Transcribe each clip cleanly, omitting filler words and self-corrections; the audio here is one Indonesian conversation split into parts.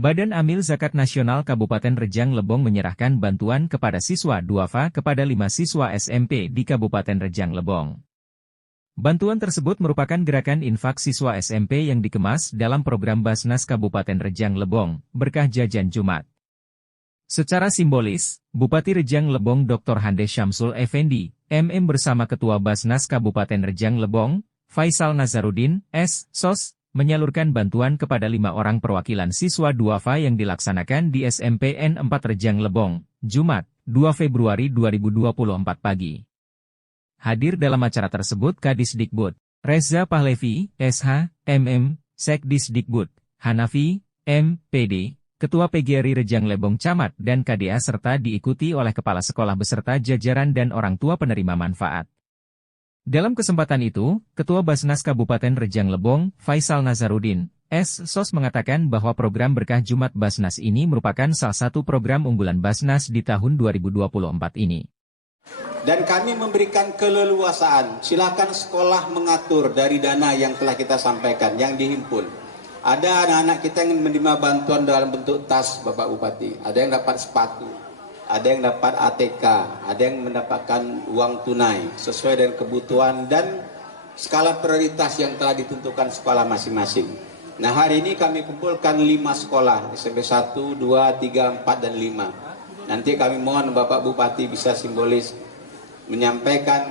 Badan Amil Zakat Nasional Kabupaten Rejang Lebong menyerahkan bantuan kepada siswa duafa kepada 5 siswa SMP di Kabupaten Rejang Lebong. Bantuan tersebut merupakan gerakan infak siswa SMP yang dikemas dalam program Basnas Kabupaten Rejang Lebong, Berkah Jajan Jumat. Secara simbolis, Bupati Rejang Lebong Dr. Hande Syamsul Effendi, MM bersama Ketua Basnas Kabupaten Rejang Lebong, Faisal Nazarudin, S.Sos, menyalurkan bantuan kepada 5 orang perwakilan siswa duafa yang dilaksanakan di SMPN 4 Rejang Lebong, Jumat, 2 Februari 2024 pagi. Hadir dalam acara tersebut Kadisdikbud, Reza Pahlevi, SH, MM, Sekdisdikbud, Hanafi, M.Pd, Ketua PGRI Rejang Lebong Camat dan KDA serta diikuti oleh kepala sekolah beserta jajaran dan orang tua penerima manfaat. Dalam kesempatan itu, Ketua Basnas Kabupaten Rejang Lebong, Faisal Nazarudin, S.Sos mengatakan bahwa program Berkah Jumat Basnas ini merupakan salah satu program unggulan Basnas di tahun 2024 ini. Dan kami memberikan keleluasaan, silakan sekolah mengatur dari dana yang telah kita sampaikan, yang dihimpun. Ada anak-anak kita yang menerima bantuan dalam bentuk tas, Bapak Bupati, ada yang dapat sepatu. Ada yang dapat ATK, ada yang mendapatkan uang tunai sesuai dengan kebutuhan dan skala prioritas yang telah ditentukan sekolah masing-masing. Nah, hari ini kami kumpulkan 5 sekolah, SMP 1, 2, 3, 4, dan 5. Nanti kami mohon Bapak Bupati bisa simbolis menyampaikan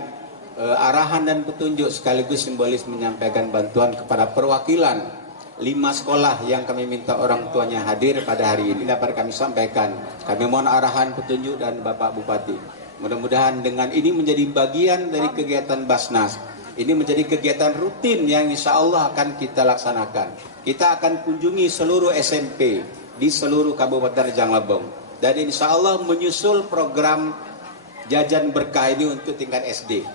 arahan dan petunjuk sekaligus simbolis menyampaikan bantuan kepada perwakilan 5 sekolah yang kami minta orang tuanya hadir pada hari ini dapat kami sampaikan. Kami mohon arahan, petunjuk dan Bapak Bupati. Mudah-mudahan dengan ini menjadi bagian dari kegiatan Basnas. Ini menjadi kegiatan rutin yang insya Allah akan kita laksanakan. Kita akan kunjungi seluruh SMP di seluruh Kabupaten Rejang Lebong. Dan insya Allah menyusul program Jajan Berkah ini untuk tingkat SD.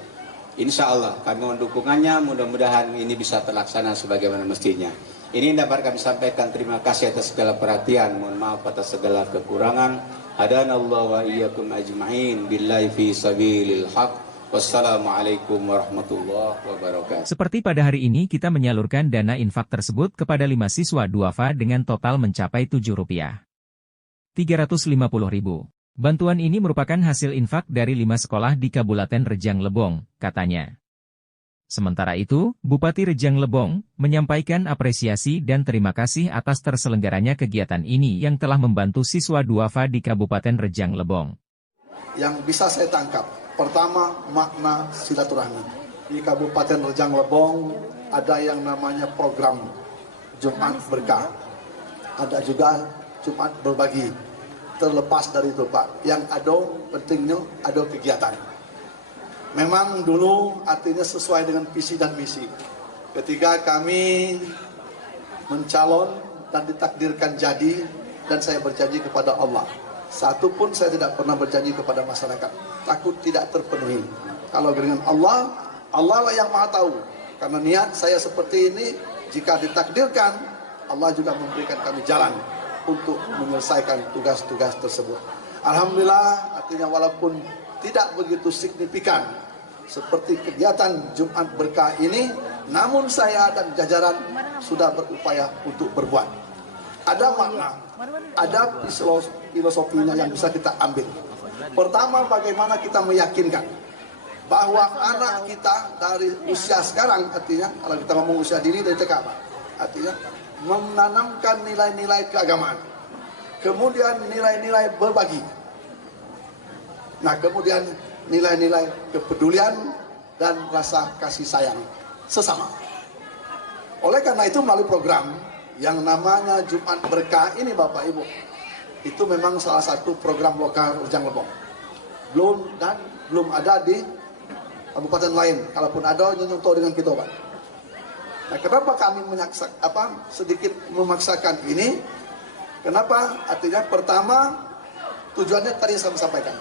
Insya Allah kami mohon dukungannya, mudah-mudahan ini bisa terlaksana sebagaimana mestinya. Ini dapat kami sampaikan terima kasih atas segala perhatian, mohon maaf atas segala kekurangan. Hadanallahu wa iyyakum ajma'in billahi fi sabilil haq. Wassalamualaikum warahmatullahi wabarakatuh. Seperti pada hari ini kita menyalurkan dana infak tersebut kepada 5 siswa duafa dengan total mencapai Rp7.350.000. Bantuan ini merupakan hasil infak dari 5 sekolah di Kabupaten Rejang Lebong, katanya. Sementara itu, Bupati Rejang Lebong menyampaikan apresiasi dan terima kasih atas terselenggaranya kegiatan ini yang telah membantu siswa duafa di Kabupaten Rejang Lebong. Yang bisa saya tangkap, pertama makna silaturahmi. Di Kabupaten Rejang Lebong ada yang namanya program Jumat Berkah. Ada juga Jumat Berbagi. Terlepas dari itu Pak, yang ada pentingnya ada kegiatan. Memang dulu artinya sesuai dengan visi dan misi. Ketika kami mencalon dan ditakdirkan jadi, dan saya berjanji kepada Allah, satu pun saya tidak pernah berjanji kepada masyarakat, takut tidak terpenuhi. Kalau dengan Allah, Allah lah yang maha tahu. Karena niat saya seperti ini, jika ditakdirkan, Allah juga memberikan kami jalan untuk menyelesaikan tugas-tugas tersebut. Alhamdulillah, artinya walaupun tidak begitu signifikan seperti kegiatan Jumat Berkah ini, namun saya dan jajaran sudah berupaya untuk berbuat. Ada makna, ada filosofinya yang bisa kita ambil. Pertama, bagaimana kita meyakinkan bahwa anak kita dari usia sekarang, artinya kalau kita ngomong usia dini dari TK, artinya menanamkan nilai-nilai keagamaan, kemudian nilai-nilai berbagi. Nah, kemudian nilai-nilai kepedulian dan rasa kasih sayang sesama. Oleh karena itu melalui program yang namanya Jumat Berkah ini Bapak Ibu, itu memang salah satu program lokal Rejang Lebong. Belum ada di kabupaten lain. Kalaupun ada, nyentuh dengan kita Pak. Nah, kenapa kami sedikit memaksakan ini? Kenapa? Artinya pertama tujuannya tadi saya sampaikan,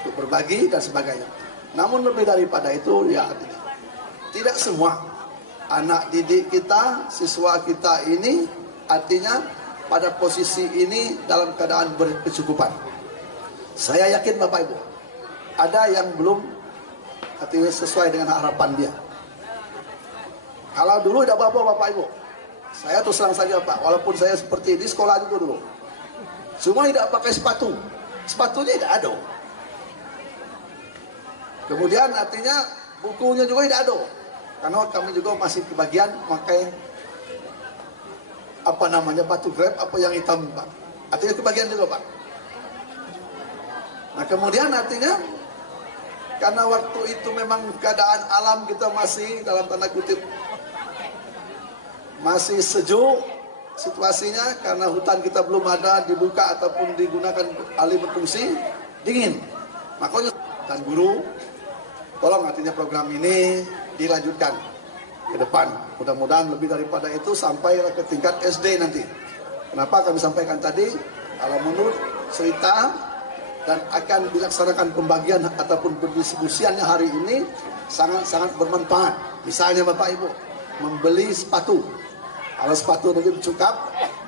untuk berbagi dan sebagainya. Namun lebih daripada itu, ya tidak semua anak didik kita, siswa kita ini artinya pada posisi ini dalam keadaan berkecukupan. Saya yakin Bapak Ibu, ada yang belum artinya sesuai dengan harapan dia. Kalau dulu tidak apa-apa Bapak Ibu, Saya terus terang saja Pak, walaupun saya seperti ini sekolah juga dulu. Semua tidak pakai sepatu. Sepatunya tidak ada. Kemudian artinya bukunya juga tidak ada. Karena kami juga masih kebagian pakai batu grab, apa yang hitam Pak. Artinya kebagian juga Pak. Nah kemudian artinya karena waktu itu memang keadaan alam kita masih dalam tanda kutip masih sejuk situasinya, karena hutan kita belum ada dibuka ataupun digunakan alih berfungsi, dingin. Makanya dan guru tolong artinya program ini dilanjutkan ke depan. Mudah-mudahan lebih daripada itu sampai ke tingkat SD nanti. Kenapa kami sampaikan tadi, kalau menurut cerita dan akan dilaksanakan pembagian ataupun pendistribusiannya hari ini sangat-sangat bermanfaat. Misalnya Bapak Ibu membeli sepatu. Kalau sepatu nanti mencukap,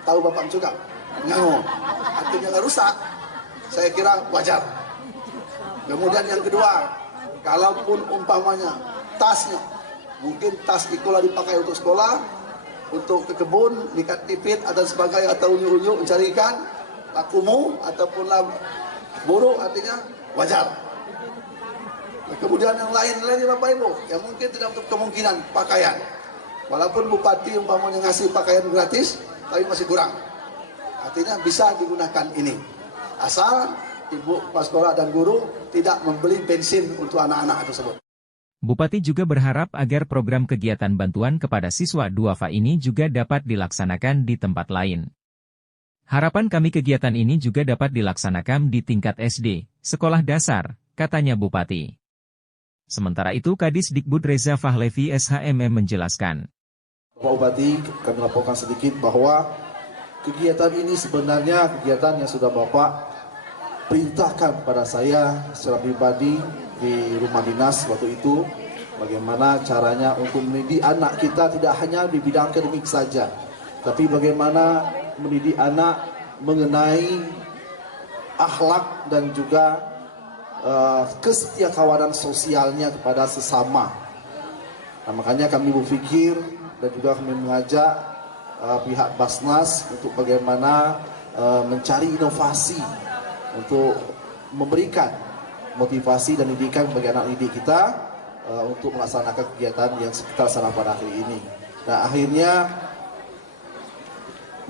tahu Bapak mencukap? Ngango. Artinya nggak rusak. Saya kira wajar. Kemudian yang kedua, kalaupun umpamanya tasnya, mungkin tas ikola dipakai untuk sekolah, untuk ke kebun, ikat pipit dan sebagainya, atau unyu-unyu mencari ikan, lakumu ataupun buruk, artinya wajar. Nah, kemudian yang lain-lainnya Bapak Ibu, yang mungkin tidak untuk kemungkinan pakaian. Walaupun bupati umpamanya ngasih pakaian gratis, tapi masih kurang. Artinya bisa digunakan ini. Asal ibu kepala sekolah dan guru tidak membeli bensin untuk anak-anak tersebut. Bupati juga berharap agar program kegiatan bantuan kepada siswa duafa ini juga dapat dilaksanakan di tempat lain. Harapan kami kegiatan ini juga dapat dilaksanakan di tingkat SD, sekolah dasar, katanya Bupati. Sementara itu Kadis Dikbud Reza Fahlevi SHMM menjelaskan. Bapak Bupati, kami laporkan sedikit bahwa kegiatan ini sebenarnya kegiatan yang sudah Bapak perintahkan pada saya secara pribadi di rumah dinas waktu itu, bagaimana caranya untuk mendidik anak kita tidak hanya di bidang akademik saja, tapi bagaimana mendidik anak mengenai akhlak dan juga kesetiakawanan sosialnya kepada sesama. Nah, makanya kami berpikir dan juga kami mengajak pihak Basnas untuk bagaimana mencari inovasi untuk memberikan motivasi dan didikan bagi anak didik kita untuk melaksanakan kegiatan yang kita laksanakan pada hari ini. Nah, akhirnya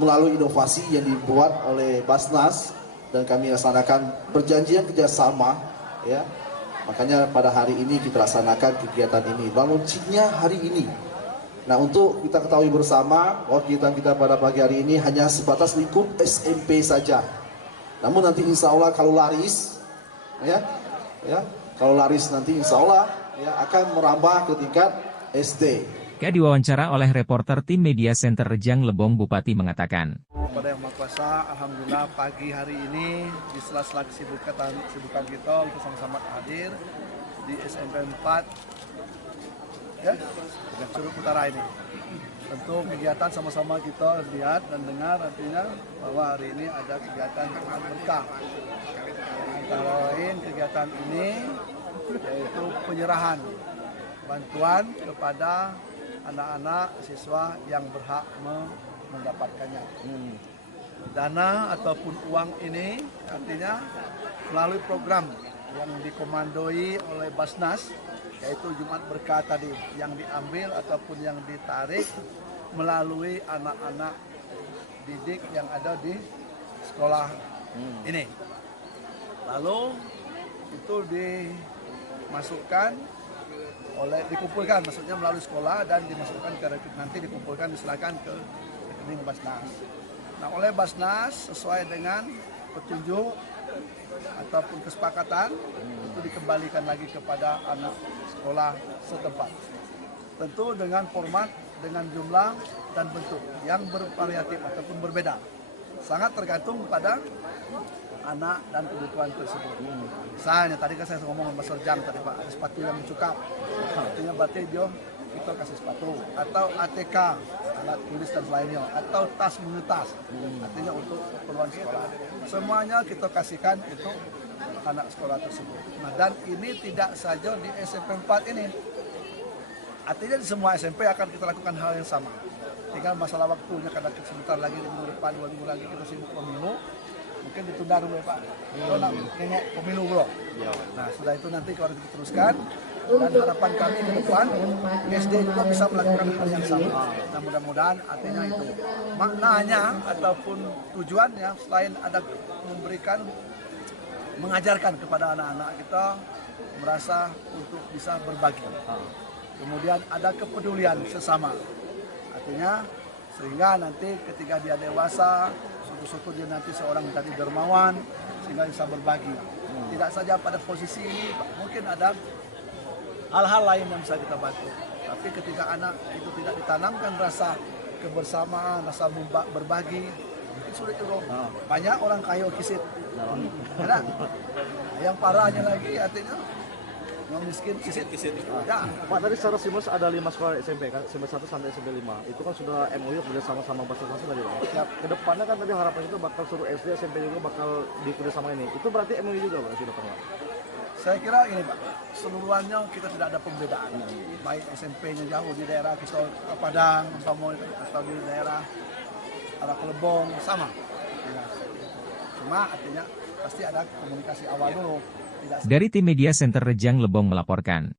melalui inovasi yang dibuat oleh Basnas dan kami laksanakan perjanjian kerjasama, ya. Makanya pada hari ini kita laksanakan kegiatan ini. Launchingnya hari ini. Nah, untuk kita ketahui bersama bahwa kegiatan kita pada pagi hari ini hanya sebatas lingkup SMP saja. Namun nanti insya Allah kalau laris, kalau laris nanti insya Allah akan merambah ke tingkat SD. Diwawancara oleh reporter tim Media Center Rejang Lebong, Bupati mengatakan. Kepada Yang Maha Kuasa, alhamdulillah pagi hari ini di sela-sela kesibukan kita untuk sama-sama hadir di SMP 4 Curug Utara ini. Tentu kegiatan sama-sama kita lihat dan dengar artinya bahwa hari ini ada kegiatan Jumat Berkah. Antara lain kegiatan ini yaitu penyerahan bantuan kepada anak-anak siswa yang berhak mendapatkannya. Dana ataupun uang ini artinya melalui program yang dikomandoi oleh Basnas, yaitu Jumat Berkah tadi, yang diambil ataupun yang ditarik melalui anak-anak didik yang ada di sekolah ini. Lalu itu dikumpulkan, maksudnya melalui sekolah dan dimasukkan ke nanti dikumpulkan diserahkan ke rekening Basnas. Nah, oleh Basnas sesuai dengan petunjuk ataupun kesepakatan itu dikembalikan lagi kepada anak sekolah setempat. Tentu dengan format, dengan jumlah dan bentuk yang bervariatif ataupun berbeda. Sangat tergantung pada anak dan kebutuhan tersebut. Misalnya tadi kan saya ngomong Mas Rejang tadi Pak, ada sepatu yang mencukap. Artinya berarti dia kita kasih sepatu, atau ATK, alat tulis dan lainnya, atau tas menutas, artinya untuk keperluan sekolah. Semuanya kita kasihkan itu anak sekolah tersebut. Nah, dan ini tidak saja di SMP 4 ini, artinya di semua SMP akan kita lakukan hal yang sama. Tinggal masalah waktunya, karena sebentar lagi di minggu depan, 2 minggu lagi kita sibuk pemilu. Mungkin ditunda dulu ya Pak. Kalau nak nengok pemilu belum. Nah setelah itu nanti kalau kita teruskan. Dan harapan kami ke depan SD juga bisa melakukan hal yang sama. Nah mudah-mudahan artinya itu maknanya ataupun tujuannya selain ada mengajarkan kepada anak-anak kita merasa untuk bisa berbagi. Kemudian ada kepedulian sesama. Artinya sehingga nanti ketika dia dewasa, suatu-suatu dia nanti seorang menjadi dermawan sehingga bisa berbagi. Tidak saja pada posisi ini, mungkin ada hal-hal lain yang bisa kita bantu. Tapi ketika anak itu tidak ditanamkan rasa kebersamaan, rasa berbagi, mungkin sulit juga. Banyak orang kayo kisit. Ya, yang parahnya lagi artinya yang miskin kisit. Ya. Pak, tadi secara simulasi ada 5 sekolah SMP kan, SMP 1 sampai SMP 5. Itu kan sudah MOU kerja sama Basnas tadi Pak. Ya, kedepannya kan tadi harapan itu bakal suruh SD, SMP juga bakal dikerjasama ini. Itu berarti MOU juga Pak sudah pernah? Saya kira ini Pak, seluruhannya kita tidak ada pembedaan. Baik SMP-nya jauh di daerah kita Padang, atau di daerah arah Lebong, sama. Cuma artinya pasti ada komunikasi awal dulu. Dari tim Media Center Rejang Lebong melaporkan.